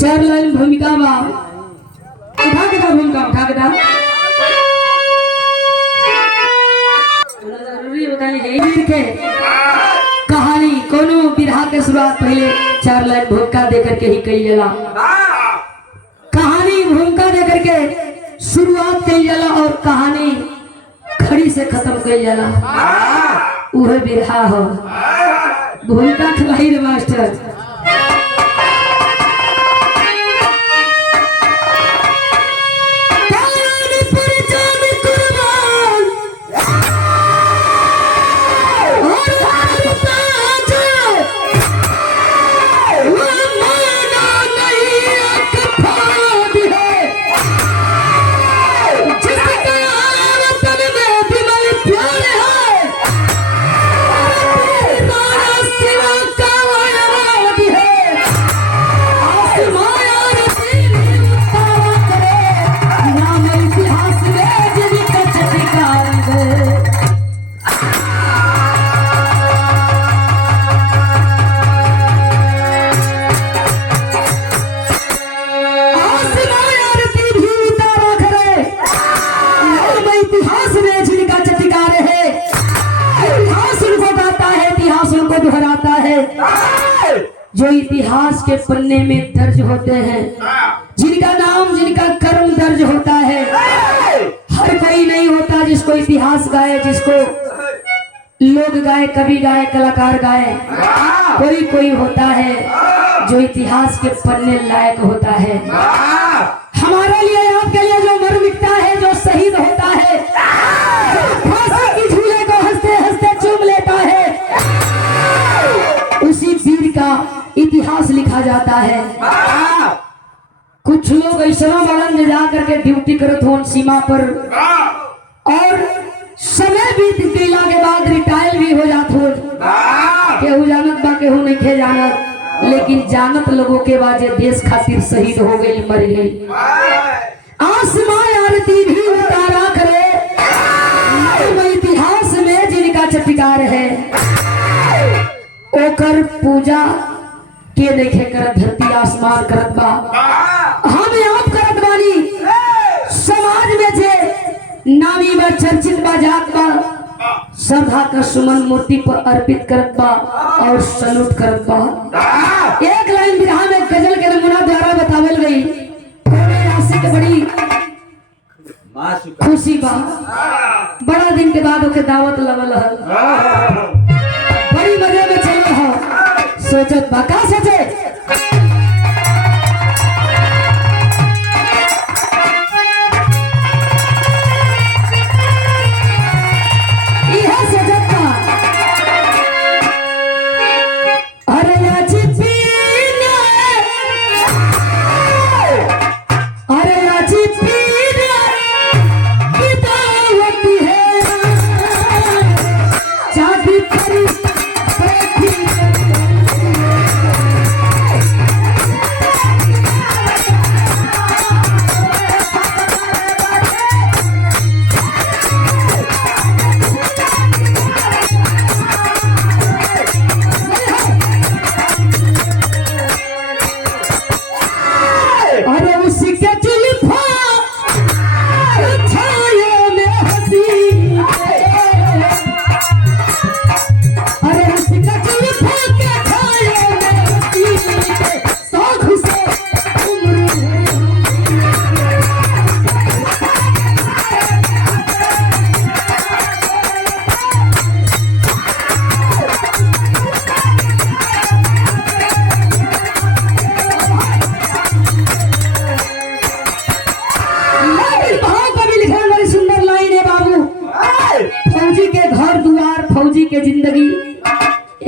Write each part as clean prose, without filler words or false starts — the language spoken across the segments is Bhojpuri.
चार लाइन भूमिका बा उठा के दा भूमिका उठा के दा जरूरी बताई है के कहानी कोनो विरहा के शुरुआत पहले चार लाइन भूमिका देकर के ही कही जाला। कहानी भूमिका देकर के शुरुआत कही जाला और कहानी खड़ी से खत्म कही जाला। वह विरहा हो भूमिका खिलाई रे मास्टर। जो इतिहास के पन्ने में दर्ज होते हैं, जिनका नाम जिनका कर्म दर्ज होता है। हर कोई नहीं होता जिसको इतिहास गाए, जिसको लोग गाए, कवि गाए, कलाकार गाए। कोई कोई होता है जो इतिहास के पन्ने लायक होता है। हमारे लिए, आपके लिए जो मर मिटता है, जो शहीद होता है, फांसी की झूले को हंसते हंसते चूम लेता है, उसी वीर का इतिहास लिखा जाता है। कुछ लोग ऐसा बड़न जा करके ड्यूटी करत हो सीमा पर और समय बीत गईला के बाद रिटायर भी हो जात हो। केहू जानत बा, केहू नहीं खे जानत, लेकिन जानत लोगों के बाद जे देश खातिर शहीद हो गई, मर गई। आसमां आरती भी उतारा करे, इतिहास में जिनका चटकार है, ओकर पूजा के देखे करत धरती आसमान करत बा। हम आप करत बानी, समाज में जे नामी बा, चर्चित बा, जात बा, श्रद्धा का सुमन मूर्ति पर अर्पित करत बा और सलूट करत बा। एक लाइन विरहा में गजल के नमूना द्वारा बतावल गई। कोने आशिक बड़ी खुशी बा, बड़ा दिन के बाद ओके दावत लगल है, बड़ी मजे में चल रहा, सोचत बा का सोचे।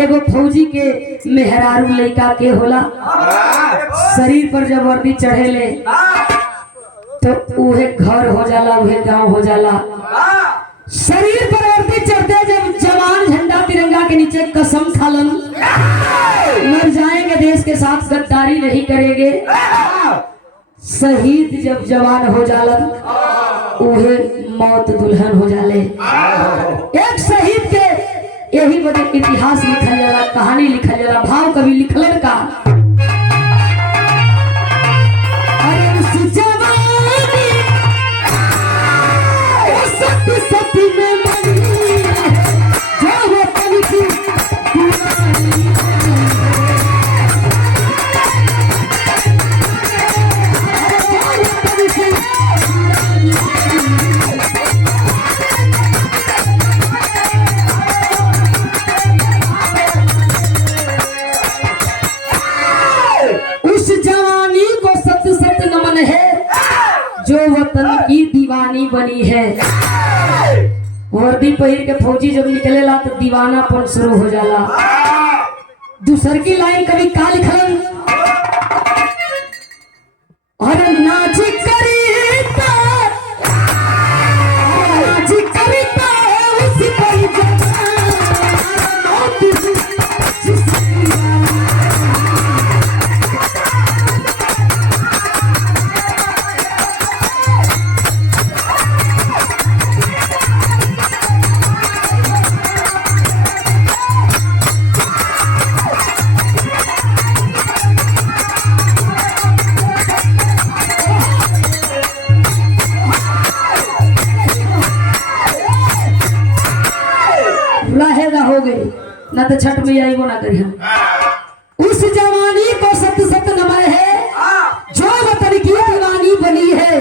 एगो फौजी के मेहरारू लड़का के होला, शरीर पर जब वर्दी चढ़ेले तो उहे घर हो जाला, उहे गांव हो जाला। शरीर पर वर्दी चढ़ते जब जवान झंडा तिरंगा के नीचे कसम खालन मर जाएंगे देश के साथ गद्दारी नहीं करेंगे। शहीद जब जवान हो जालन उहे मौत दुल्हन हो जाले। एक शहीद के यही वजह इतिहास लिखल जाला, कहानी लिखल जाला। भाव कभी लिखलन का, अरे उस जवानी सती सती में मरी जो वतन की दीवानी। जो वतन की दीवानी बनी है। वर्दी पहिर के फौजी जब निकलेला तो दीवानापन शुरू हो जाला। दूसर की लाइन कभी का लिखलन, अरे नाची करीता उसी पर हो गई ना तो छठ में आई वो ना करी। उस जवानी को सत सत नमय है जो वतन की दीवानी बनी है।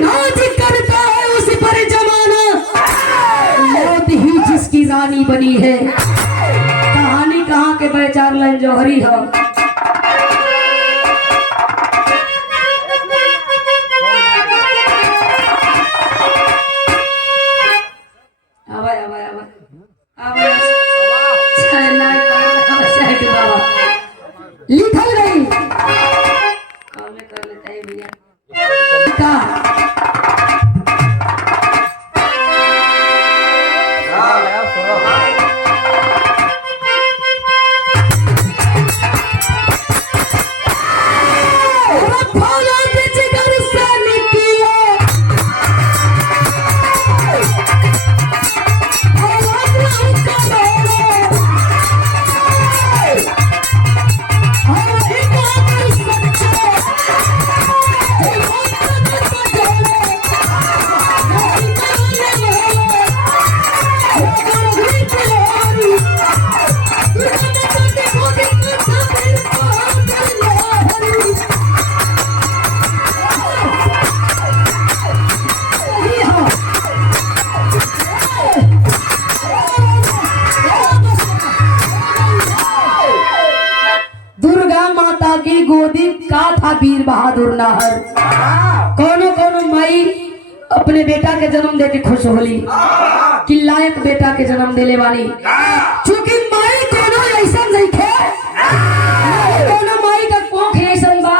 नाच करता है उसी पर जमाना मौत ही जिसकी रानी बनी है। कहानी कहाँ के बेचार लाइन जौहरी है। लिखल गई कर लेता है भैया का की गोदी का था वीर बहादुर नाहर। कोनो कोनो माई अपने बेटा के जन्म दे के खुश होली कि लायक बेटा के जन्म देले वाली। चूंकि माई कोनो ऐसा नहीं थे, कोनो माई का कोख ऐसा बा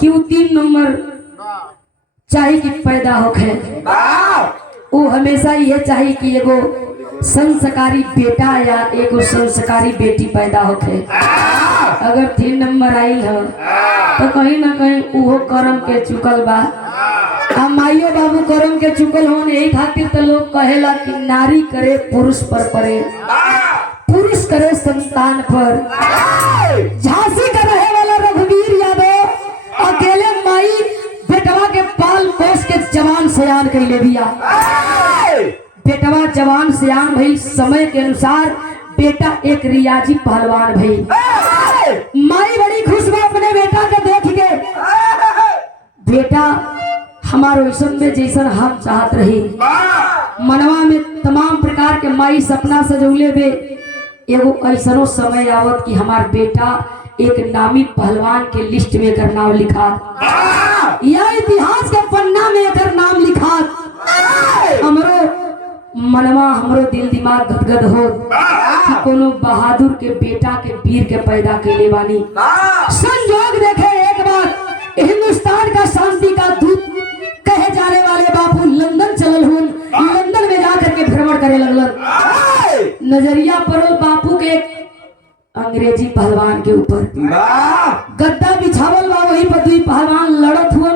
कि वो 3 नंबर चाहिए कि पैदा होखे। वो हमेशा ये चाहिए कि एगो संस्कारी बेटा या एगो संस्कारी बेटी पैदा होखे। अगर 3 नंबर आई है तो कहीं ना कहीं उहो कर्म के चुकल बा। हम माइयो बाबू कर्म के चुकल हो, यही खातिर तो लोग कहेला कि नारी करे पुरुष पर परे, पुरुष करे संतान पर। झांसी का रहे वाला रघुवीर यादव अकेले माई बेटवा के पाल पोस के जवान सयान कैले दिया। बेटवा जवान सयान भई, समय के अनुसार बेटा एक रियाजी पहलवान भई। माई बड़ी खुश बा अपने बेटा के देख के। बेटा हमारे वैसन में जैसन हम चाहत रही। मनवा में तमाम प्रकार के माई सपना सजौले बे एगो ऐसनो समय आवत कि हमार बेटा एक नामी पहलवान के लिस्ट में एकर नाम लिखा, या इतिहास के पन्ना में एकर नाम लिखा। हमरो मनवा हमरो दिल दिमाग गदगद हो कि कोनो बहादुर के बेटा के वीर के पैदा कैले बानी। संजोग देखे एक बार हिंदुस्तान का शांति का दूत कहे जाने वाले बापू लंदन चलल हुन। लंदन में जाकर के भ्रमण करे लगलन। नजरिया पड़ल बापू के अंग्रेजी पहलवान के ऊपर गद्दा बिछावल बा, वही पर दुई पहलवान लड़त हुआ।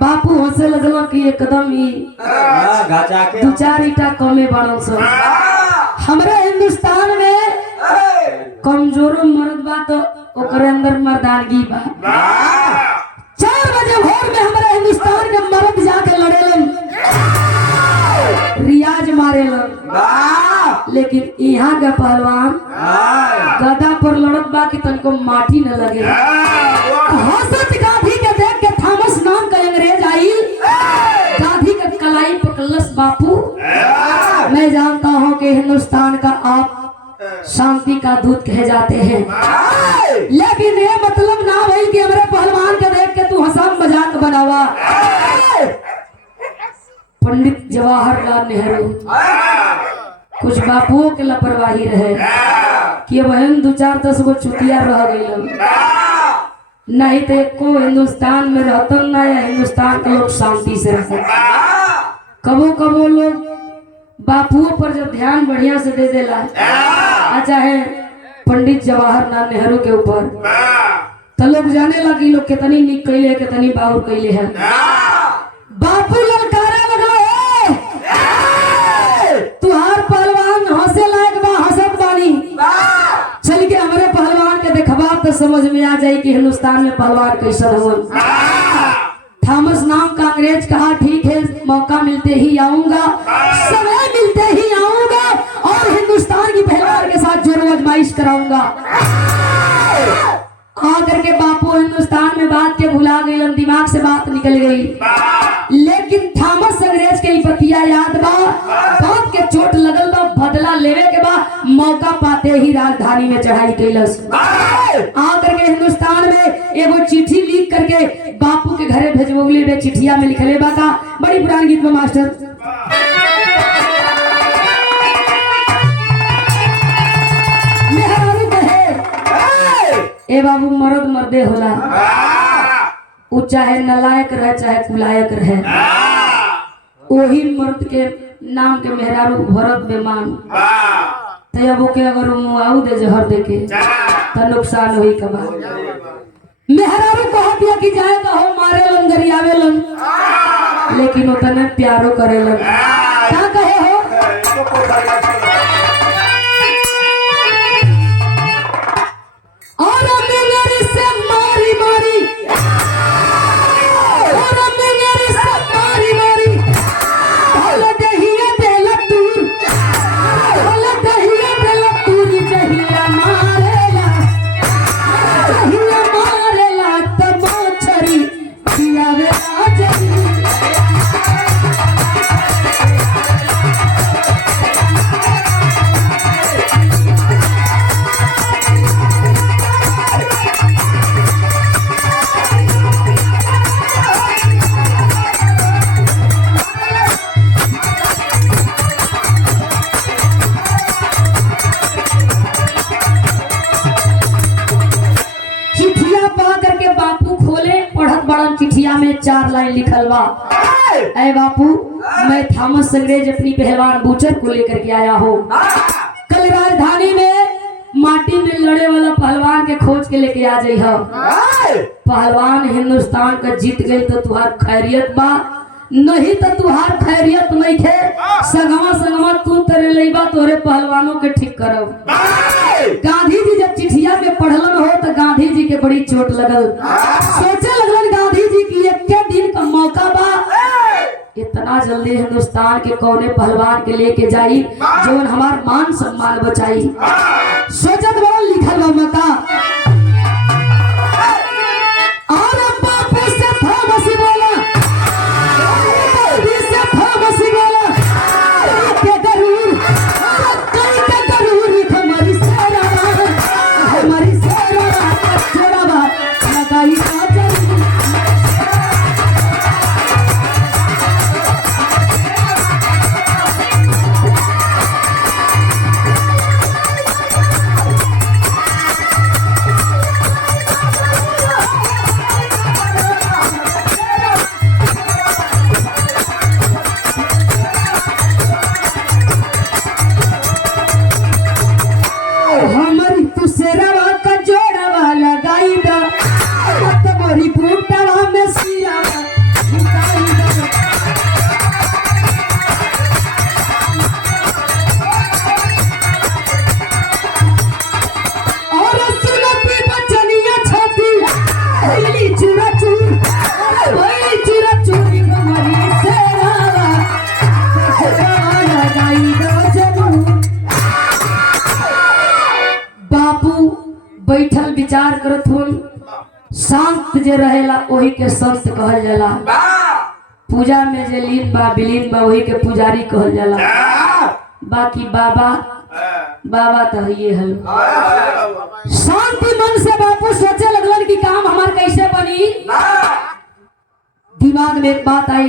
बापू हंसे लगल कि एकदम ही दू चार ईटा कमे बाड़न सब। हमारे हिंदुस्तान में कमजोरो मर्द बा तो ओकरे अंदर मर्दानगी बा। 4 बजे भोर में हमारे हिंदुस्तान के मर्द जाके लड़ेलन, रियाज मारेलन। लेकिन यहाँ का पहलवान गदा पर लड़त बा कि तनको माटी न लगे। हसत गांधी के देख के थॉमस नाम का अंग्रेज आई, गांधी का कलाई पकड़लस। बापू मैं जानता हूँ कि हिंदुस्तान का आप शांति का दूत कहे जाते हैं, लेकिन ये मतलब ना भाई कि हमारे पहलवान के देख के तू हंसा मजाक बनावा। पंडित जवाहरलाल नेहरू कुछ बापुओं के लापरवाही रहे कि बहन 2-4-10 गो चुतिया रह गई, नहीं तो एको हिंदुस्तान में रहतन ना, या हिंदुस्तान के लोग शांति से रहते। कबो कबो लोग बापुओं पर जब ध्यान बढ़िया से दे देला, चाहे पंडित जवाहरलाल नेहरू के ऊपर, तो लोग जाने लगी लोग कितनी निक कैले कितनी बाउर कैले है। बापू ललकारा लगो, तुहार पहलवान हंसे लायक बा, हंसत बानी। चल के हमारे पहलवान के देखबा तो समझ में आ जाए कि हिंदुस्तान में पहलवान कैसा हुआ। थॉमस नाम का अंग्रेज कहा ठीक है, मौका मिलते ही आऊंगा, समय मिलते ही आऊंगा और हिंदुस्तान की पहलवान के साथ जोर आजमाइश कराऊंगा। आकर के बापू हिंदुस्तान में बात के भुला गई, दिमाग से बात निकल गई। लेकिन थॉमस अंग्रेज के बतिया याद बा, बात के चोट लगल बा, बदला लेवे के बा, मौका पाते ही राजधानी में चढ़ाई कैलस। आकर के हिंदुस्तान में एगो चिट्ठी लिख करके बापू के घरे भेजवले बे। चिट्ठिया में लिखले बा का, बड़ी पुरानी गीत में मास्टर। मेहरारू कहे ए बाबू मर्द मर्दे होला, वो चाहे नलायक रहे चाहे कुलायक रहे, वही मर्द के नाम के मेहरारू भरत बेमान। तब के अगर मुआऊ दे जहर दे के तो नुकसान हुई कबा। मेहरारू कह दिया कि जाएगा हो मारे लन गरियावे लन, लेकिन उतने प्यारो करे लन। क्या कहे हो और मेरे से मारी मारी, और मेरे से मारी मारी, भल दहिया देला तूर, भल दहिया देला तूर, जहिया मारेला, जहिया मारेला तब मछरी खियावे राजनी। चिट्ठिया में 4 लाइन लिखल बा, ऐ बापू मैं थॉमस अंग्रेज अपनी पहलवान बूचर को लेकर के आया हूँ। कल राजधानी में माटी में लड़े वाला पहलवान के खोज के लेके आ जाई हो। पहलवान हिंदुस्तान का जीत गई तो तुहार खैरियत बा, नहीं तो तुहार खैरियत नहीं थे। सगवा सगवा तू तेरे लेबा तोरे पहलवानों के ठीक करब। गांधी जी जब चिट्ठिया में पढ़लन हो तो गांधी जी के बड़ी चोट लगल, सोचे लगलन गांधी जी की एक दिन का मौका बा, इतना जल्दी हिंदुस्तान के कौने पहलवान के लेके जाई जो हमार मान सम्मान बचाई। सोचत बड़ा लिखल बा मका, और बापू से थॉमस बोला, से थॉमस बोला के गरूर, कई के गरूर हमारी सेरा, हमारी सेरा छोड़ा बा लगाई काजल। विचार करत हुन शांत जे रहेला वही के संत कहल जाला। पूजा में जे लीन बा विलीन बा वही के पुजारी कहल जाला। बाकी बाबा बाबा तो ये है। शांति मन से बापू सोचे लगलन कि काम हमार कैसे बनी। दिमाग में एक बात आई,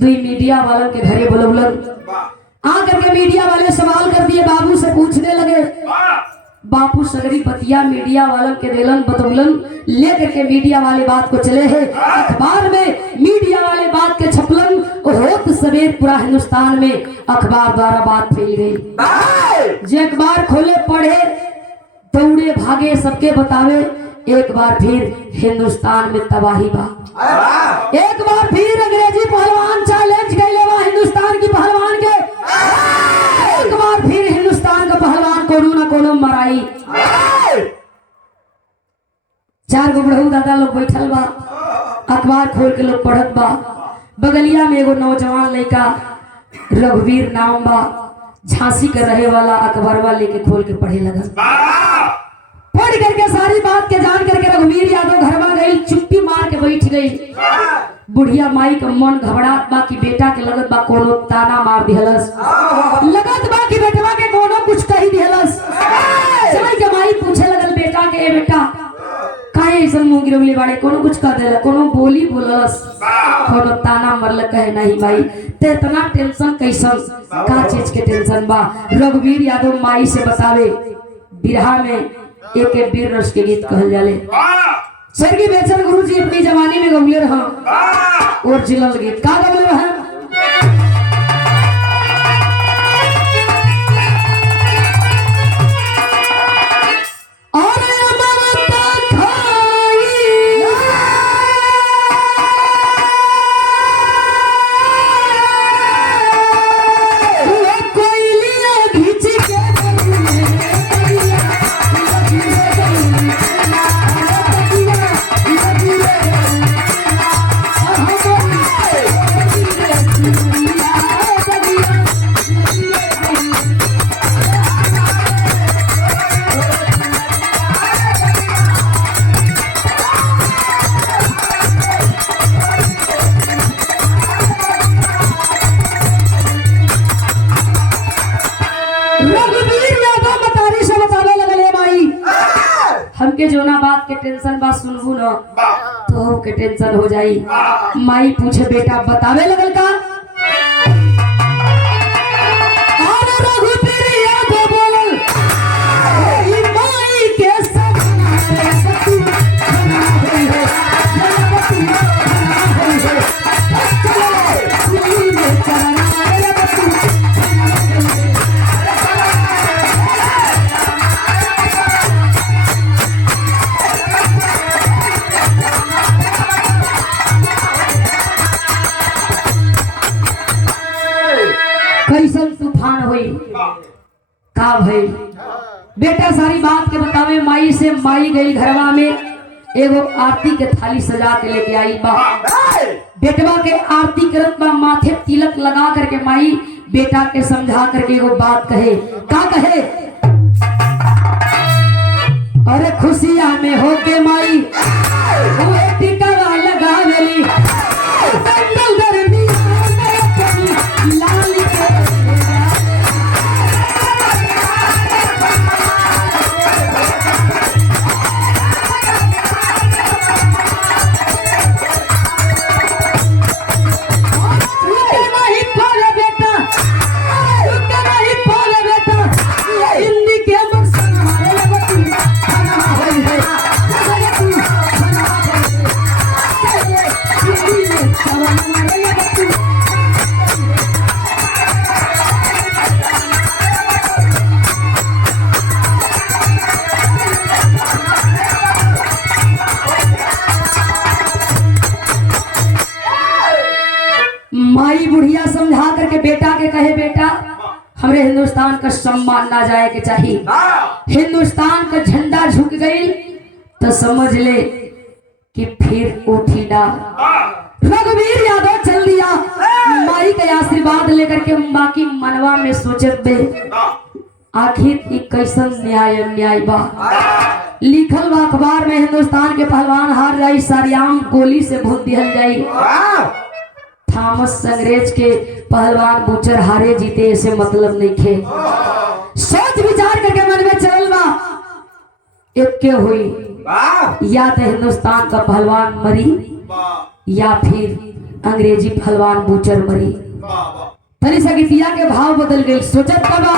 दुई मीडिया वालों के घरे बोलवलन। आकर के मीडिया वाले सवाल कर दिए, बाबू से पूछने लगे। बापू सगरी बतिया मीडिया वालों के देलन बतौलन। लेकर के मीडिया वाले बात को चले हैं अखबार में, मीडिया वाले बात के छपलन। होत सवेर पूरा हिंदुस्तान में अखबार द्वारा बात फैल गई। जे अखबार खोले पढ़े दौड़े भागे सबके बतावे, एक बार फिर हिंदुस्तान में तबाही बा। एक बार फिर अंग्रेजी पहलवान चैलेंज कैले बा हिंदुस्तान की पहलवान के। एक बार फिर हिंदुस्तान का पहलवान कोनो ना कोनो मराई। चार गो बड़हू दादा लोग बैठल बा, अखबार खोल के लोग पढ़त बा। बगलिया में एगो नौजवान लड़का रघुवीर नाम बा, झांसी के रहे वाला अखबारवा लेके खोल के पढ़े लगा। पढ़ करके सारी बात के जान करके रघुवीर यादव घर में गई, चुप्पी मार के बैठ गई। बुढ़िया माई का मन घबरात बा कि बेटा के लगत बा कोनो ताना मार दिहलस, लगत बा कि बेटवा के कोनो कुछ कही दिहलस। समय के माई पूछे लगल बेटा के, ए बेटा काहे ऐसा मुंह गिरवले बाड़े, कोनो कुछ कह देला, कोनो बोली बोलस, कोनो ताना मरल कहे नहीं माई, ते इतना टेंशन कैसन, का चीज के टेंशन बा। रघुवीर यादव माई से बतावे, बिरहा में एक एक वीर रस के गीत कहल जाले। स्वर्गीय बेचन गुरु जी अपनी जवानी में गौले रहा ओरिजिनल गीत का गौले रहा। हमके जोना बात के टेंशन बा सुनबू न तो के टेंशन हो जाई। माई पूछे बेटा बतावे लगल का, और रघुवीर यादव बोलल ई माई के कैसन तूफान हुई का भई। बेटा सारी बात के बतावे माई से। माई गई घरवा में, एगो आरती के थाली सजा के लेके आई बा। बेटवा के आरती करत बा, माथे तिलक लगा करके माई बेटा के समझा करके एगो बात कहे। का कहे, अरे खुशियां में होके माई टिका लगावेली लाली माई बुढ़िया समझा करके बेटा के कहे, बेटा हमरे हिंदुस्तान का सम्मान ना जाए के चाहिए। हिंदुस्तान का झंडा झुक गई तो समझ ले कि फिर उठी ना। रघुवीर यादव चल दिया माई के आशीर्वाद लेकर के। बाकी मनवा में सोचत बे आखिर कैसन न्याय अन्याय बा। लिखल बा अखबार में हिंदुस्तान के पहलवान हार जाई सरियाम गोली से भून दिहल जाई। थॉमस अंग्रेज के पहलवान बूचर हारे जीते ऐसे मतलब नहीं खे। सोच विचार करके मन में चल बा एक के हुई या तो हिंदुस्तान का पहलवान मरी या फिर अंग्रेजी पहलवान बूचर मरी। तनी सगितिया के भाव बदल गए। सोचत का बा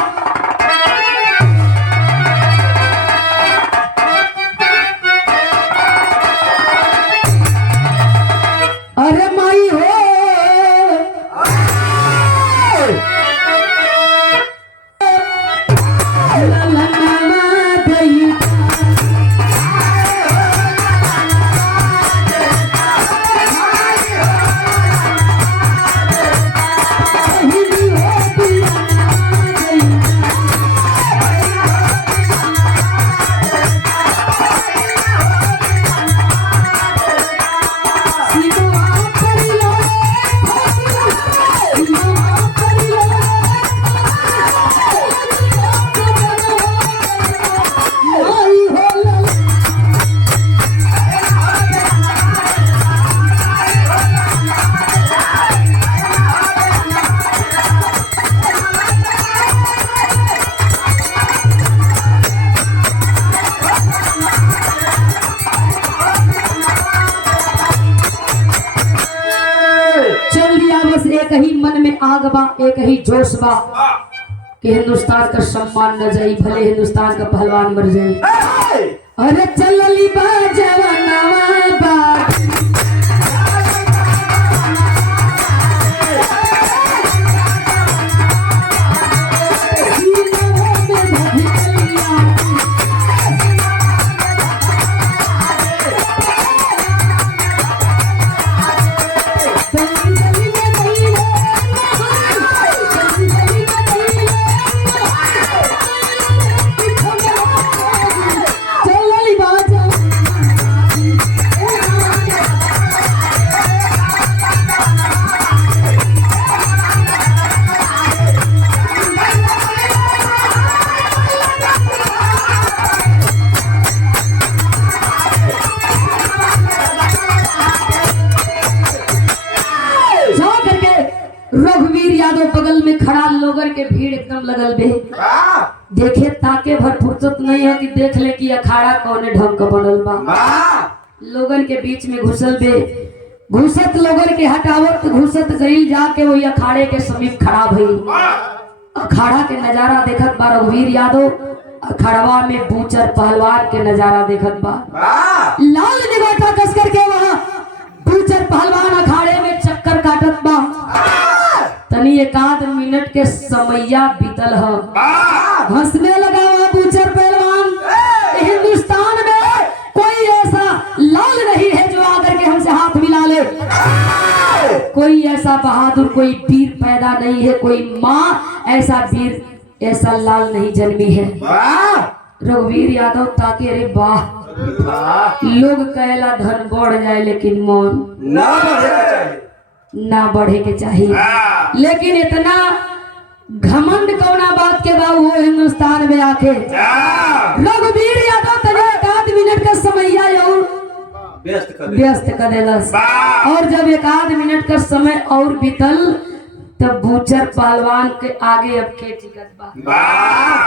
अरे माई हो एक ही मन में आग बा एक ही जोश बा कि हिंदुस्तान का सम्मान न जाई भले हिंदुस्तान का पहलवान मर जाए। अरे चलली बा जवानवा बा रघुवीर यादव बगल में खड़ा लोगन के भीड़ एकदम लगल बे। देखे ताके भर फुर्सत नहीं है कि देख ले कि अखाड़ा कौने ढंग का बनल बा। लोगन के बीच में घुसल बे। घुसत लोगन के हटावत घुसत गई जाके वही अखाड़े के समीप खड़ा भई। अखाड़ा के नजारा देखत बा रघुवीर यादव। अखाड़वा में बूचर पहलवान के नजारा देखत बा। लाल निगोटा कस करके वहां बूचर पहलवान अखाड़े में चक्कर काटत बा। तनी एक आध मिनट के समैया बीतल है। हंसने लगा हुआ बूचर पहलवान। हिंदुस्तान में कोई ऐसा लाल नहीं है जो आकर के हमसे हाथ मिला ले। कोई ऐसा बहादुर कोई वीर पैदा नहीं है। कोई माँ ऐसा वीर ऐसा लाल नहीं जन्मी है। रघुवीर यादव ताके अरे वाह। लोग कहला धन बढ़ जाए लेकिन मन ना बढ़े के चाहिए। लेकिन इतना घमंड कौना बात के बाबू हो हिंदुस्तान में आके रघुवीर यादव तने एक आध मिनट का समय और व्यस्त कर देलस। और जब एक आध मिनट का समय और बीतल तब बूचर पहलवान के आगे अब के टिकट बा।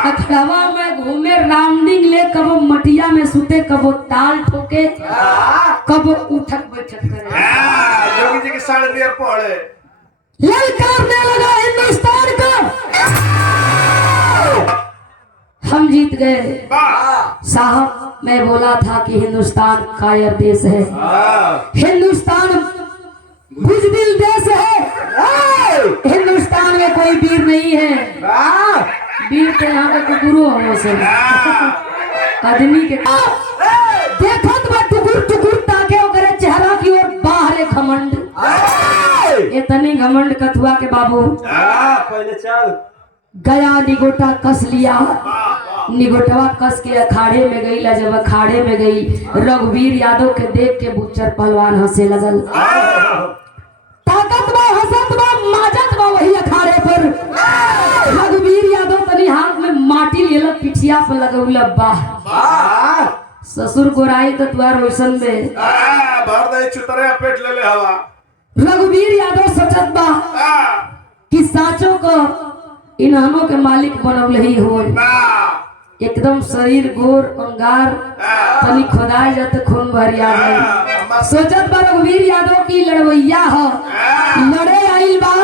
अखड़वा में घूमे राउंडिंग ले कबो मटिया में सुते कबो ताल ठोके कबो उठक बैठक करे। जोगी जी के साढ़े देर पड़े ललकारने लगा हिंदुस्तान को। हम जीत गए साहब। मैं बोला था कि हिंदुस्तान कायर देश है। हिंदुस्तान बुजदिल देश है। हिंदुस्तान में कोई वीर नहीं है। वीर तो यहाँ का कुकुरो हो से आदमी के देखत बा टुकुर टुकुर ताके ओकरे चेहरा की ओर बाहरे घमंड। इतने घमंड कथुआ के बाबू पहले चल गया निगोटा कस लिया। निगोटवा कस के अखाड़े में गई। जब अखाड़े में गई रघुवीर यादव के देख के बूचर पहलवान हंसे लगल। ताकत बा हंसत बा माजत बा वही अखाड़े पर। रघुवीर यादव तनी हाथ में माटी लेला पिठिया पर लगौला बा। ससुर गोराई तो तुआर वैसन में भर दे चुतरे पेट ले ले हवा। रघुवीर यादव सोचत बा कि साचो को इनामों के मालिक बनल ही हो। एकदम शरीर गोर अंगार तनी खोदाए जाते खून भर यादव सोचत बा रघुवीर यादव की लड़वैया हो लड़े आइल बा,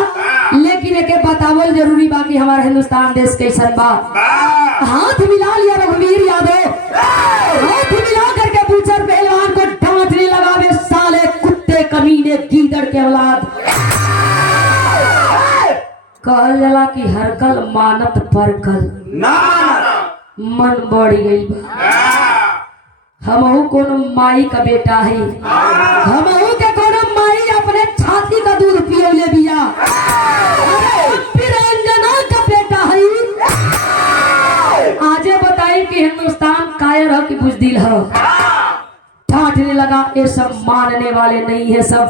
लेकिन एके बतावल जरूरी बा कि हमारा हिंदुस्तान देश कैसन बा। हाथ मिला लिया रघुवीर यादव, हाथ मिला करके बूचर पहलवान को डांटने लगा, वे साले कुत्ते कमीने गीदड़ के औलाद। कहल जाला कि हरकल मानत परकल मन बढ़ गई बा। हमहू कोनो माई का बेटा है, हमहू के कोनो माई अपने छाती का दूध पियोले बिया। रंजना का बेटा है। आजे बताई कि हिंदुस्तान कायर हो कि बुजदिल हो। डांटने लगा, ये सब मानने वाले नहीं है। सब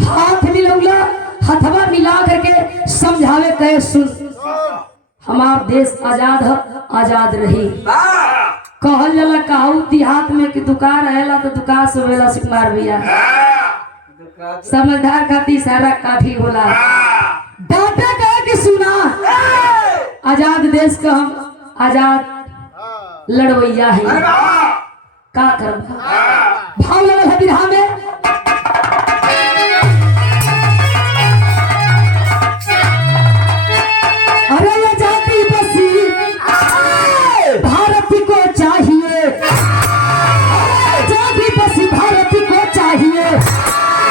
हाथ मिलौला, हथवा मिला करके समझावे कहे सुन, हमारा देश आजाद है, आजाद रही। कहल जाला कहू देहात में कि दुकान रहेला तो दुकान सुबेला सिकमार भैया समझदार खाती सारा काफी होला। डांटा कहे कि सुना, आजाद देश का हम आजाद लड़वैया है, का करबा। भाव लगल है बिरहा में। अरे ये जाति बसी भारत को चाहिए, जाति बसी भारत को चाहिए,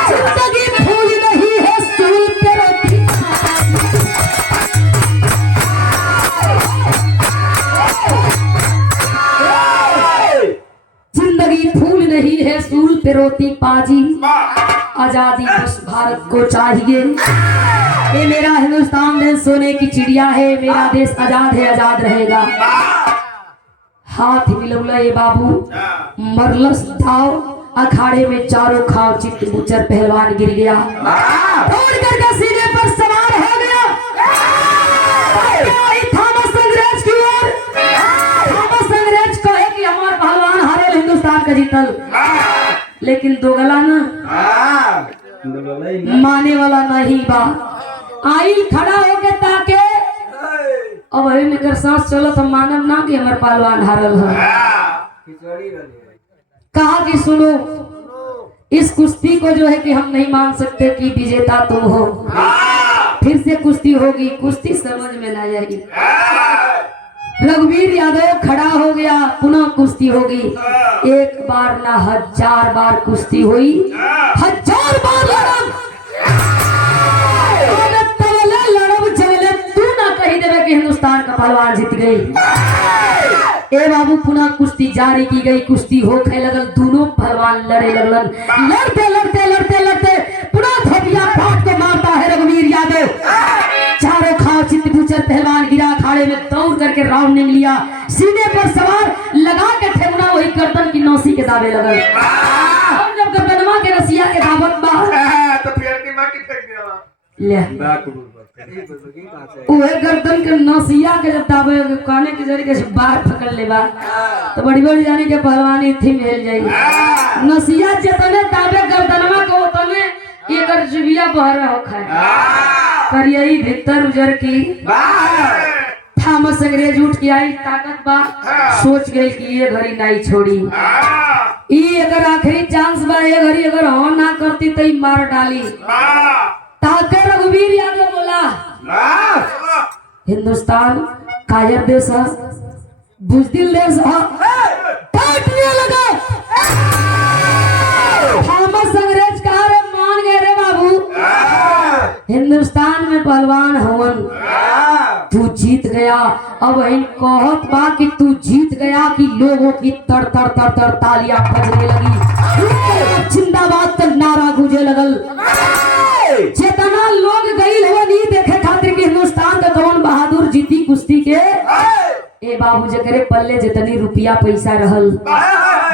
जिंदगी फूल नहीं है सूल पे रोटी। जिंदगी फूल नहीं है सूल पे रोटी पाजी, आजादी बस भारत को चाहिए। ये मेरा हिंदुस्तान देश सोने की चिड़िया है, मेरा देश आजाद है, आजाद रहेगा। हाथ मिलौला ये बाबू मरलस दाव, अखाड़े में चारों खाओ चित्त बुचर पहलवान गिर गया, दौड़ करके सीने पर सवार हो गया। थॉमस अंग्रेज की ओर, थॉमस अंग्रेज कहे कि हमारा पहलवान हारे हिंदुस्तान का जीतल, लेकिन दोगला ना माने वाला नहीं बा। आइल खड़ा होके ताके, अब हमें सांस चलो तो मानव ना कि हमारे पहलवान हारल है। कहा कि सुनो, इस कुश्ती को जो है कि हम नहीं मान सकते कि विजेता तुम हो। फिर से कुश्ती होगी, कुश्ती समझ में ना आएगी। रघुवीर यादव खड़ा हो गया, पुनः कुश्ती होगी। एक बार ना 1000 बार कुश्ती हुई, 1000 बार लड़म तू ना कही देवे कि हिंदुस्तान का पहलवान जीत गई। ए बाबू पुनः कुश्ती जारी की गई, कुश्ती होखे लगल, दोनों पहलवान लड़े लगलन। लड़ते लड़ते लड़ते लड़ते पुनः धोबिया फाट को मारता है रघुवीर यादव। चारों खाओ चित्त बुचर पहलवान गिरा, खाड़े में दौड़ करके राउंड निकल लिया, सीने पर सवार लगा के ठेगुना वही गर्दन की नौसी के दावे लगल। और जब गर्दनमा के रसिया के दावत बा तो फिर की मां की फेंक दिया ले ओए गर्दन के नौसिया के जब दावे काने के जरिए से बाहर पकड़ ले बा तो बड़ी बड़ी जाने के पहलवानी थी मिल जाई। नौसिया जतने दावे गर्दनमा को उतने एकर जुबिया बहर हो खाए करियई भीतर उजर की। थॉमस अंग्रेज उठ के आई, ताकत बा, सोच गई कि ये घड़ी नहीं छोड़ी, ये अगर आखिरी चांस बा, ये घड़ी अगर हो ना करती तो मार डाली। ताके रघुवीर यादव बोला, हिंदुस्तान कायर देश है, बुजदिल देश है, काटने लगा। थॉमस अंग्रेज कहा रे मान गए रे बाबू, हिंदुस्तान में पहलवान हवन, तू जीत गया। अब इन कहत बा कि तू जीत गया कि लोगों की तर तर तर तर तालियां बजने लगी, जिंदाबाद का नारा गूंजे लगल। जितना लोग गई हो नहीं देखे खातिर कि हिंदुस्तान का कौन बहादुर जीती कुश्ती के। ए बाबू जकरे पल्ले जितनी रुपया पैसा रहल,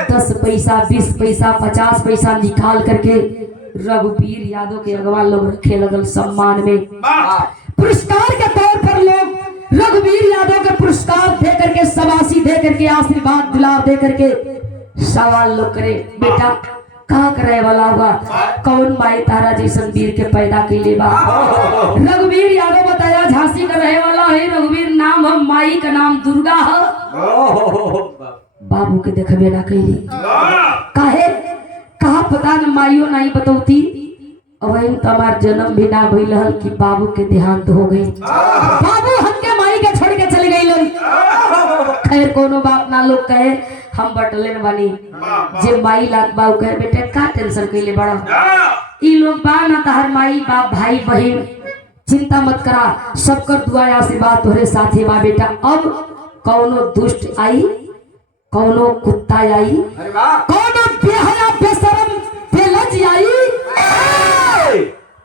10 पैसा 20 पैसा 50 पैसा निकाल करके रघुवीर यादव के अगवा लोग रखे लगल। सम्मान में पुरस्कार के तौर पर लोग रघुवीर यादव के पुरस्कार दे करके, शाबाशी दे करके, आशीर्वाद दुलार दे करके सवाल लोग करे, बेटा कहाँ करे वाला हुआ, कौन माई तारा जैसन वीर के पैदा के लिए बा। रघुवीर यादव बताया झांसी का रहे वाला है, रघुवीर नाम है, माई का नाम दुर्गा है। बाबू के देखबे ना कैली, काहे कहा पता न माइयो नहीं बतौती। अब तमार जन्म भी ना भइल हल कि बाबू के देहांत हो गई। बाबू हमके माई के छोड़ के चले गई। खैर कोनो बात ना, लोग कहे हम बटले बानी, जे माई लाग बाबू कहे बेटे का टेंशन कैले बड़ा, ई लोग बा ना तहर माई बाप भाई बहन, चिंता मत करा, सबकर दुआ आशीर्वाद तोहरे साथे बा बेटा। अब कौनो दुष्ट आई, कौनो कुत्ता आई, कौनो बेहया बेशरम बेलज आई,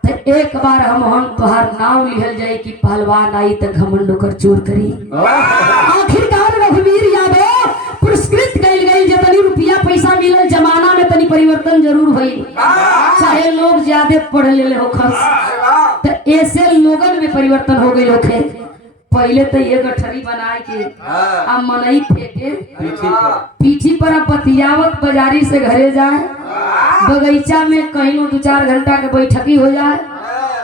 तो एक बार हम तोहार नाम लिहल जाए कि पहलवान आई तो घमंड कर चोर करी। आखिरकार रघुवीर यादव पुरस्कृत कइल गई, जतनी रुपया पैसा मिलल जमाना में तनी परिवर्तन जरूर हुई, चाहे लोग ज्यादा पढ़ ले हो खस, तो ऐसे लोगन में परिवर्तन हो गई होखे। पहले तो ये गठरी बनाए के अब मनई फेंके पीठी पर, अब बतियावत बाजारी से घरे जाए, बगीचा में कहीं 2-4 घंटा के बैठकी हो जाए,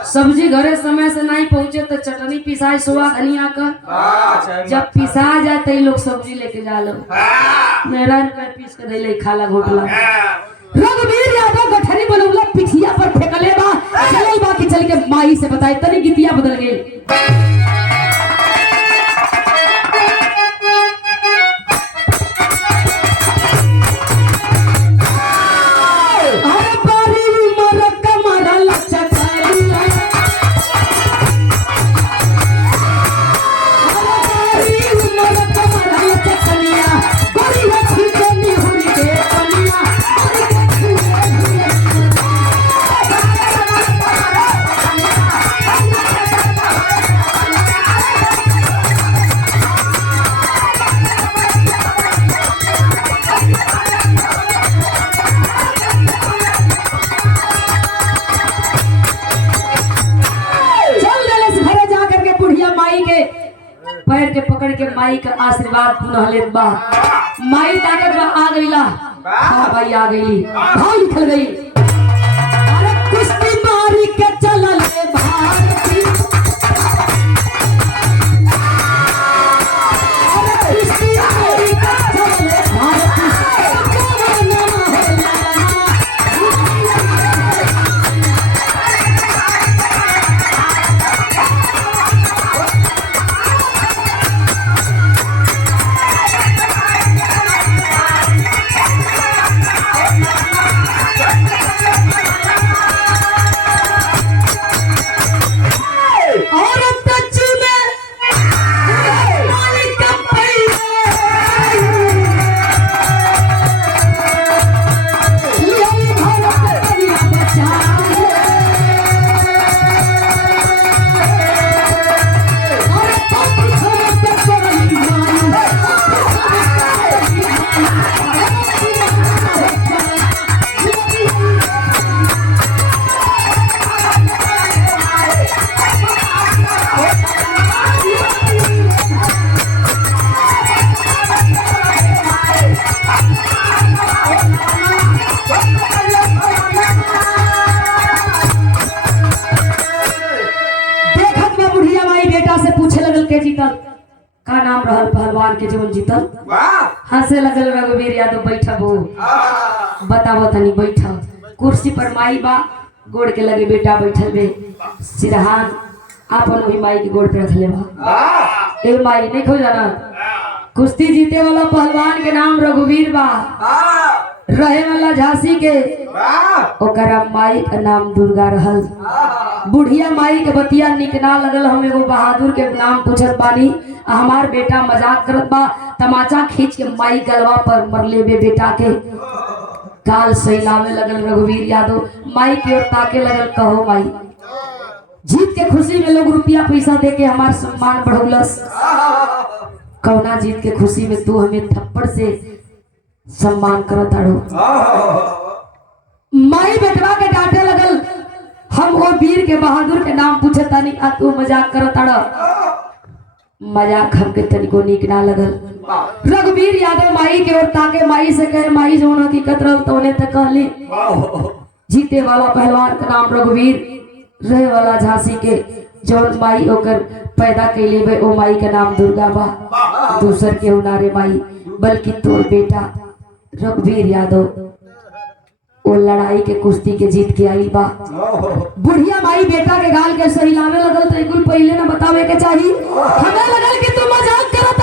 सब्जी घरे समय से नहीं पहुंचे तो चटनी पिसाए सोआ धनिया का, जब पिसा जाए तो लोग सब्जी लेके जा लो, मेरा पीस के दे खाला घोटला। रघुवीर यादव गठरी बनौला पिठिया पर फेंकले बा, चलल बा कि चल के माई से बताई, तनी गीतिया बदल गई। पैर के पकड़ के माई का आशीर्वाद पुनः लेत बा, माई ताकत बा आ गईला, हाँ भाई आ गई, भाव निकल गई। अरे कुश्ती मारी के चलल भारती, अरे कुश्ती मारी के चलल भारती, का नाम रहल पहलवान के जीवन जीतल, हंसे लगल रघुवीर यादव बैठब हो, बताबो तनी बैठब, कुर्सी पर माई बा, गोड़ के लगे बेटा बैठल बे, सिरहान आपन वही माई के गोड़ पे रख ले बा। ए माई नहीं खो जाना, कुश्ती जीते वाला पहलवान के नाम रघुवीर बा, रहे वाला झांसी के ओकरा माई का नाम दुर्गा रहल। बुढ़िया माई के बतिया निक ना लगल, हम एगो बहादुर के नाम पूछत बानी, हमार बेटा मजाक करत बा, तमाचा खींच के माई गलवा पर मरले बे बेटा के, काल सैलावे लगल रघुवीर यादव, माई की ओर ताके लगल, कहो माई जीत के खुशी में लोग रुपया पैसा दे के हमार सम्मान बढ़ौलस, कौना जीत के खुशी में तू हमें थप्पड़ से सम्मान करत आड़ो। माई बेटवा के डांटे लगल, हम वो वीर के बहादुर के नाम पूछे तानी, आ तू मजाक करत आड़ो। मजाक हमके तनिको नीक ना लगल। रघुवीर यादव माई के ओर ताके माई से कहे माई जो हकीकत रहल तौने तक कहली जीते वाला पहलवान का नाम रघुवीर रहे वाला झांसी के जौन माई ओकर पैदा के लिए ओ माई का नाम दुर्गा बा दूसर के उनारे माई बल्कि तोर बेटा रघुवीर यादव वो लड़ाई के कुश्ती के जीत के आई बा। बुढ़िया माई बेटा के गाल के सहिलावे लगल तो एक पहले ना बतावे के चाहिए हमें लगल कि तू मजाक करत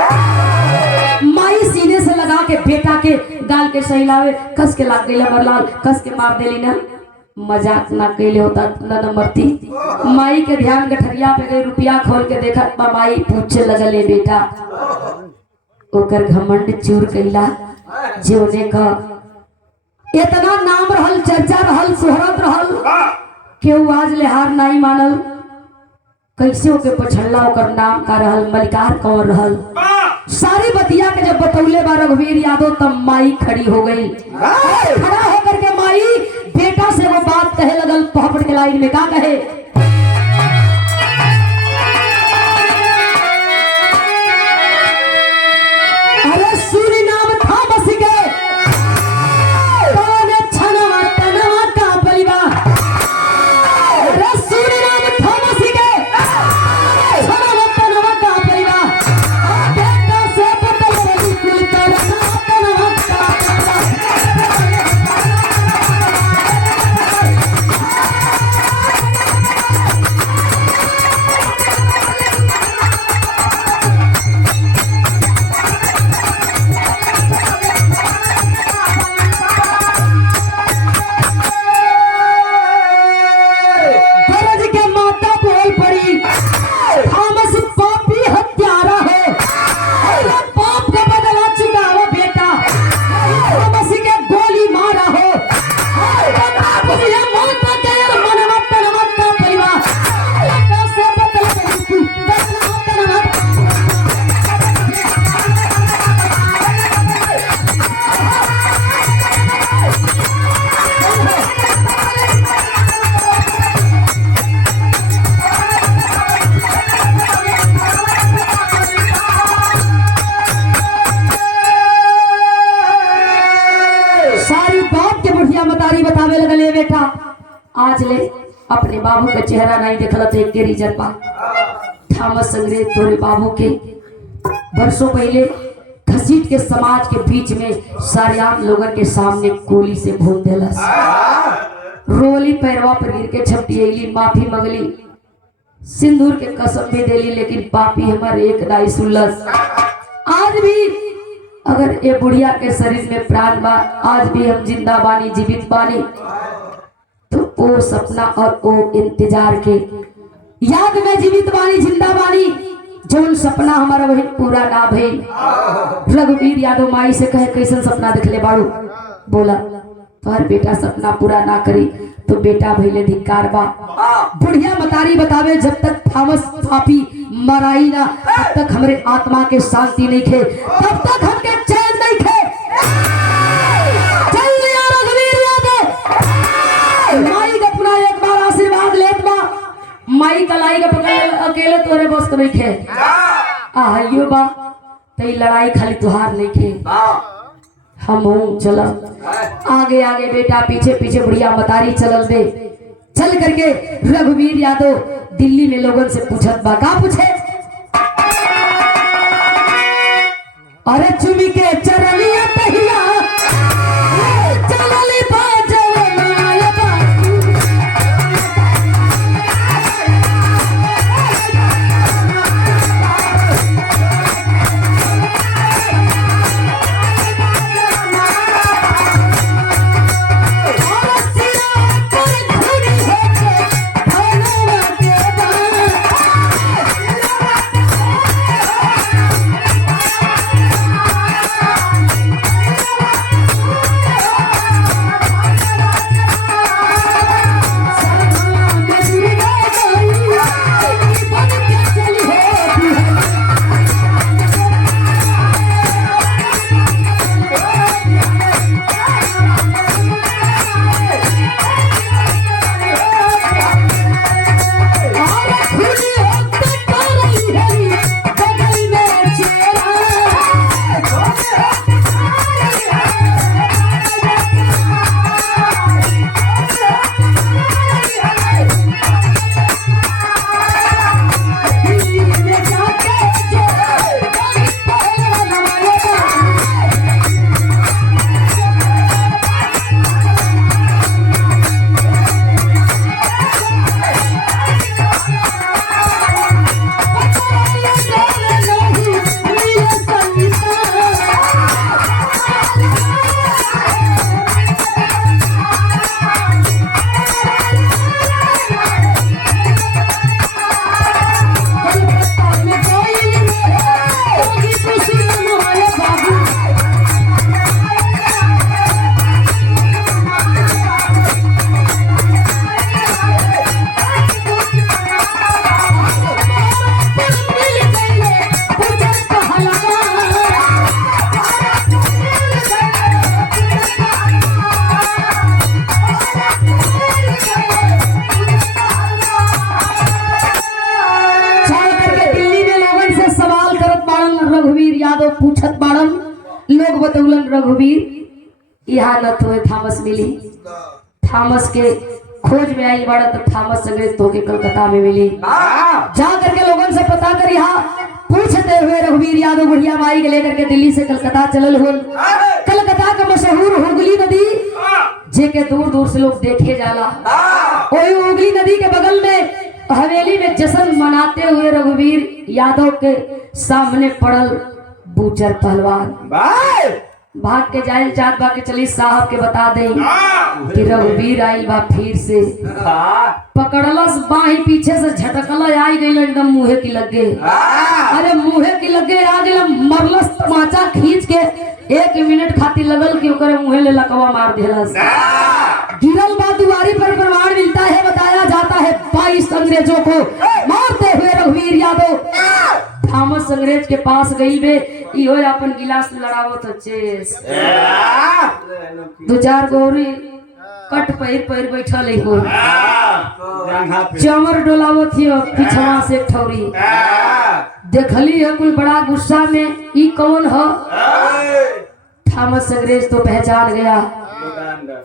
रह। माई सीने से लगा के बेटा के गाल के सहिलावे कस के लाग गईला मरलाल कस के मार देली ना मजाक ना कैले होता न मरती। माई के ध्यान गठरिया पे गई रुपया खोल के देखा माई पूछे लगल ए बेटा ओकर घमंड चूर कैला जोने का इतना नाम रहल चर्चा रहल शोहरत रहल केहू आज ले हार नहीं मानल कैसे ओके पछल्ला ओकर नाम का रहल मलिकार कौन रहल सारी बतिया के जब बतौले बा रघुवीर यादव तब माई खड़ी हो गई। खड़ा होकर के माई बेटा से वो बात कहे लगल पहपड़ के लाइन में का कहे अरे सूरी नाम था बस गए आज ले अपने बाबू का चेहरा नहीं देखला तो एक के रीजन पा थॉमस संग्रेज तोरे बाबू के वर्षों पहले घसीट के समाज के बीच में सारियान लोगन के सामने गोली से भून देलस रोली पैरवा पर गिर के छपटी माफी मंगली सिंदूर के कसम भी देली लेकिन पापी हमारे एक दाई सुलस। आज भी अगर ये बुढ़िया के शरीर में प्राण बा आज भी हम जिंदा बानी जीवित बानी तो वो सपना और वो इंतजार के याद में जीवित बानी जिंदा बानी जो सपना हमारा वही पूरा ना भइल। रघुवीर यादव माई से कहे कैसन सपना देखले बाड़ू बोला तोहर बेटा सपना पूरा ना करी तो बेटा भइले धिक्कार बा। बुढ़िया मतारी बतावे जब तक थॉमस पापी मराई ना तब तक हमरे आत्मा के शांति नहीं खे तब तक हमके चैन नहीं खे। माई का पूरा एक बार आशीर्वाद लेत बा माई कलाई का पकड़ अकेले तोरे बस नहीं खे आइयो बा तई लड़ाई खाली तुहार नहीं खे हम हूँ चल आगे आगे बेटा पीछे पीछे बुढ़िया मतारी चलल दे चल करके रघुवीर यादव दिल्ली में लोगों से पूछत बा का पूछे अरे चुमी के चरनिया तहिया चलली बाजवना बाजू लोग बतौलन रघुवीर यहाँ न तो थॉमस मिली। थॉमस के खोज में आई बड़ा तो थॉमस अंग्रेज तो के कलकत्ता में मिली। जा करके लोगों से पता कर यहाँ पूछते हुए रघुवीर यादव बुढ़िया माई के लेकर के दिल्ली से कलकत्ता चलल हो। कलकत्ता का मशहूर हुगली नदी जे के दूर दूर से लोग देखे जाला। वही हुगली नदी के बगल में हवेली में जश्न मनाते हुए रघुवीर यादव के सामने पड़ल बूचर पहलवान। भाग के जाइल चाहत बा के चली साहब के बता दे कि रघुवीर आइल बा फिर से। पकड़लस बाही पीछे से झटकला आई गई एकदम मुँहे की लगे। अरे मुँहे की लगे आ गई मरलस तमाचा खींच के 1 मिनट खातिर लगल कि ओकरे मुँहे ले लकवा मार देलस। गिरल बा दुआरी पर प्रमाण मिलता है। बताया जाता है 22 अंग्रेजों को मारते हुए रघुवीर यादव थॉमस अंग्रेज के पास गई बे इहो अपन गिलास लड़ावो तो चेस 2-4 गौरी कट पैर बैठल हो चमर डोलावो थी पिछवा से ठौरी देखली है कुल बड़ा गुस्सा में ई कौन हो। थॉमस अंग्रेज तो पहचान गया।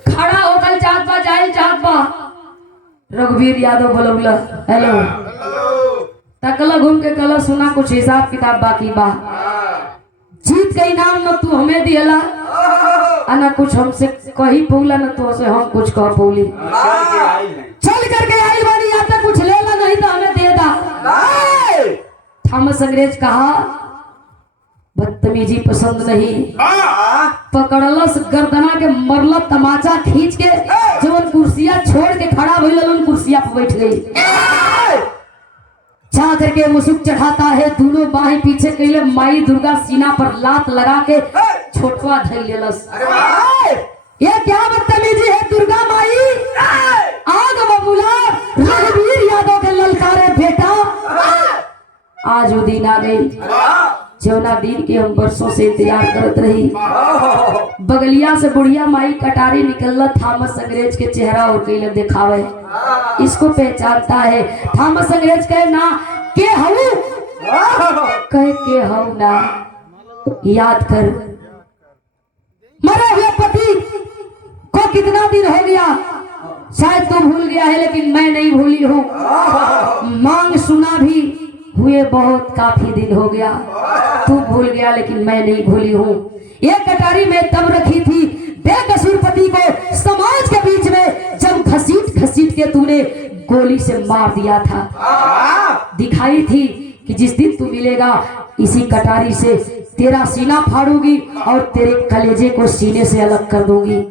खड़ा होकर चाहत बा जाइल चाहत बा रघुवीर यादव बोलौला हेलो तकला घूम के कला सुना कुछ हिसाब किताब बाकी बा। जीत के इनाम न तू हमें दियला ना कुछ हमसे कही पौला न तो से हम कुछ कह पौली। चल करके आई बानी या तक कुछ लेला नहीं तो हमें दे दा। थॉमस अंग्रेज कहा बदतमीजी पसंद नहीं। पकड़लस गर्दना के मरला तमाचा खींच के जवन कुर्सियां छोड़ के खड़ा भइल उन कुर्सियां पर बैठ गई। जा करके मुसुक चढ़ाता है दोनों बाहें पीछे कैले माई दुर्गा सीना पर लात लगा के छोटवा धर लेलस। ये क्या बदतमीजी है दुर्गा माई आग बबूला रघुवीर यादव के ललकारे बेटा। आज वो दिन आ गई जौना दिन के हम बरसों से इंतजार करत रही। बगलिया से बुढ़िया माई कटारी निकलला थॉमस अंग्रेज के चेहरा और कैले दिखावे इसको पहचानता है। थॉमस अंग्रेज कहे ना के हूँ कहे के हूँ ना याद कर मरे हुए पति को कितना दिन हो गया शायद तू भूल गया है लेकिन मैं नहीं भूली हूँ। मांग सुना भी हुए बहुत काफी दिन हो गया तू भूल गया लेकिन मैं नहीं भूली हूँ। ये कटारी में तब रखी थी बेकसूर पति को समाज के बीच में जब घसीट के तूने गोली से मार दिया था। दिखाई थी कि जिस दिन तू मिलेगा इसी कटारी से तेरा सीना फाड़ूंगी और तेरे कलेजे को सीने से अलग कर दूंगी।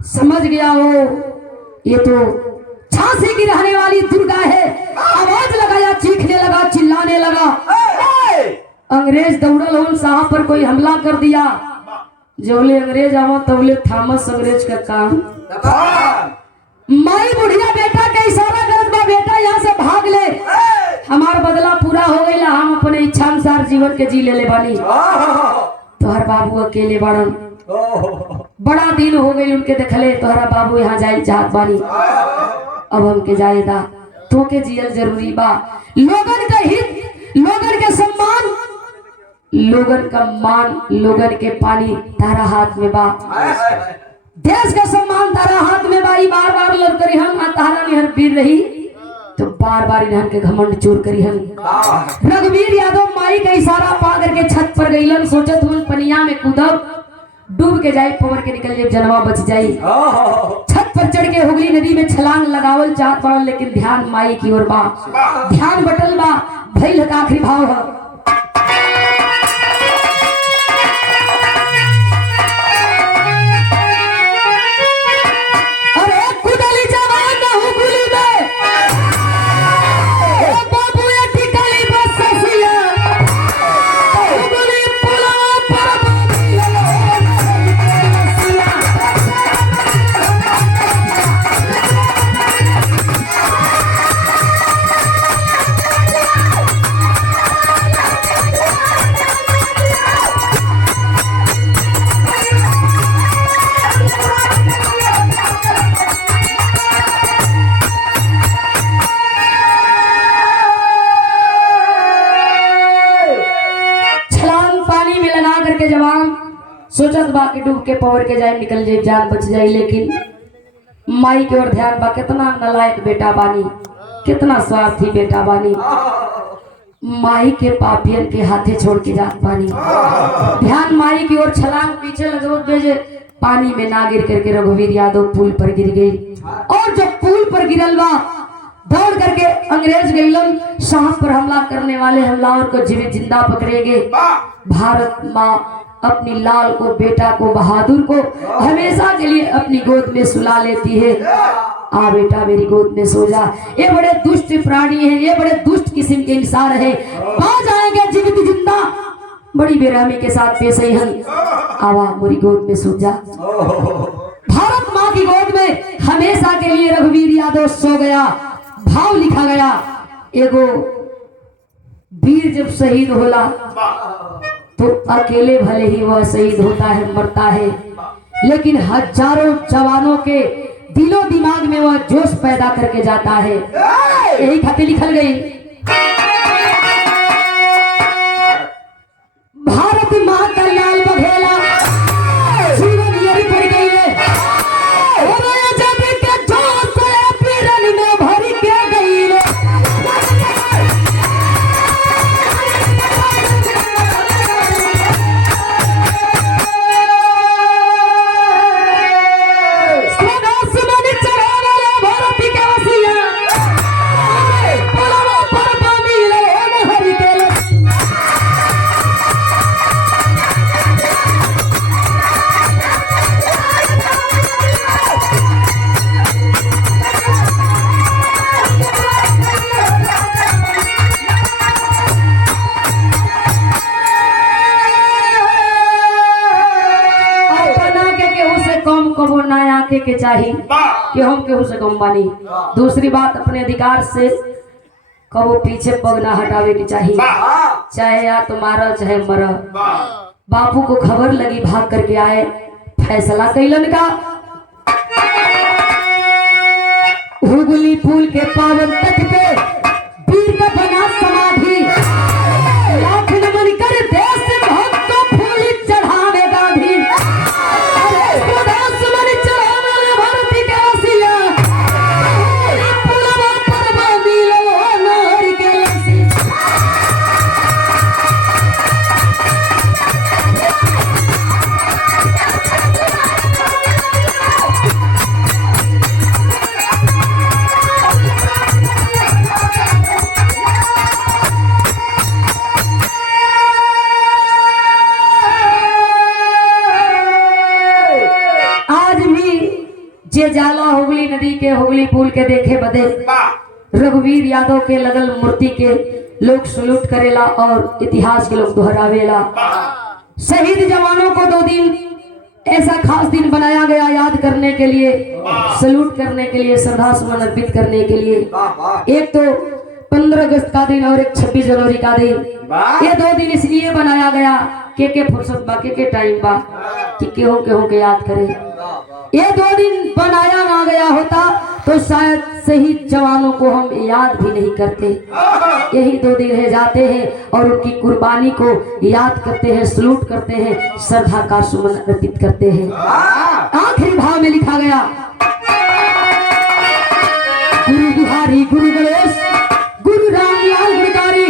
समझ गया हो ये तो झांसी की रहने वाली दुर्गा है। आवाज लगाया चीखने लगा चिल्लाने लगा। अंग्रेज दौड़ल उन साहब पर कोई हमला कर दिया। जोले अंग्रेज आवा तौले थॉमस अंग्रेज का काम। माई बुढ़िया बेटा का इशारा करत बा बेटा यहाँ से भाग ले हमार बदला पूरा हो गई हम अपने इच्छा अनुसार जीवन के जी ले बानी। तोहर बाबू अकेले बड़न बड़ा दिन हो गई उनके देखले तोहरा बाबू यहाँ जाए चाहत बानी अब हमके जाएदा तो के जियल जरूरी बा। लोगन का हित लोगन के सम्मान लोगन का मान लोगन के पानी तारा हाथ में बा। देश का सम्मान तारा हाथ में बाई बार बार लड़ करी हम तारा निहर वीर रही तो बार बार इन्हन के घमंड चूर करी हम। रघुवीर यादव माई का इशारा पा करके छत पर गईलन सोचत हुन पनिया में कूदब डूब के जाए पवर के निकल जाए जनवा बच जाए। छत पर चढ़ के हुगली नदी में छलांग लगावल चाहत पड़ल लेकिन ध्यान माई की ओर बा। ध्यान बटल बा भइल का आखिरी भाव है सोचत बा कि डूब के पवर के जाए निकल जाए जान बच जाए, लेकिन माई के ओर ध्यान बा, कितना नालायक बेटा बानी, कितना स्वार्थी बेटा बानी, माई के पापियन के हाथे छोड़ के जात बानी। ध्यान माई की ओर छलांग पीछे लगभग भेजे, पानी में ना गिर करके रघुवीर यादव पुल पर गिर गई। और जब पुल पर गिरल बा, दौड़ करके अंग्रेज गईलन शाह पर हमला करने वाले हमलावर को जीवित जिंदा पकड़ेंगे। भारत माँ अपनी लाल को, बेटा को, बहादुर को हमेशा के लिए अपनी गोद में सुला लेती है। आ बेटा मेरी गोद में सो जा। ये बड़े दुष्ट प्राणी है, ये बड़े दुष्ट किस्म के इंसान है, आ जाएंगे जीवित जिंदा, बड़ी बेरहमी के साथ पेश है। आवा मेरी गोद में सो जा। भारत माँ की गोद में हमेशा के लिए रघुवीर यादव सो गया। भाव लिखा गया, एगो वीर जब शहीद होला तो अकेले भले ही वह शहीद होता है, मरता है, लेकिन हजारों जवानों के दिलो दिमाग में वह जोश पैदा करके जाता है। यही खातिर लिखल गई, भारत माँ का लाल बघेला जीवन यही पड़ गई है, के चाहिए कि हम केहू से कम बानी। दूसरी बात, अपने अधिकार से कबो पीछे पग ना हटावे की चाहिए, चाहे या तुम्हारा चाहे मर। बापू को खबर लगी, भाग करके आए, फैसला कैलन का, हुगली पुल के पावन तट पे वीर का बना समाधि, लाख नमन कर देश भक्त को फूल चढ़ावे गांधी। जे जाला हुगली नदी के, हुगली पुल के देखे बदे रघुवीर यादव के लगल मूर्ति के लोग सलूट करेला और इतिहास के लोग दोहरावेला। शहीद जवानों को 2 दिन ऐसा खास दिन बनाया गया याद करने के लिए, सलूट करने के लिए, श्रद्धा सुमन अर्पित करने के लिए। एक तो 15 अगस्त का दिन और एक 26 जनवरी का दिन। ये 2 दिन इसलिए बनाया गया के फुर्सत बा, के टाइम बा कि केहू के याद करे। ये 2 दिन बनाया ना गया होता तो शायद शहीद जवानों को हम याद भी नहीं करते। यही 2 दिन है, जाते हैं और उनकी कुर्बानी को याद करते हैं, सलूट करते हैं, श्रद्धा का सुमन अर्पित करते हैं। आखिरी भाव में लिखा गया, गुरु बिहारी, गुरु गणेश, गुरु रामलाल गुरकारी,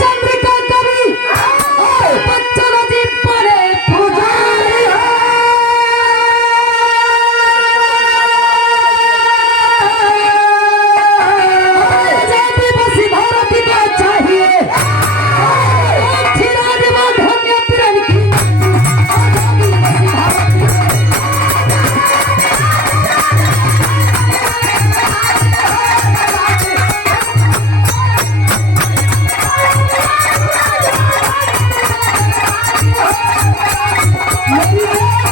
चंद्रिका कवि और बच्चन जी पड़े पुजारी। Maybe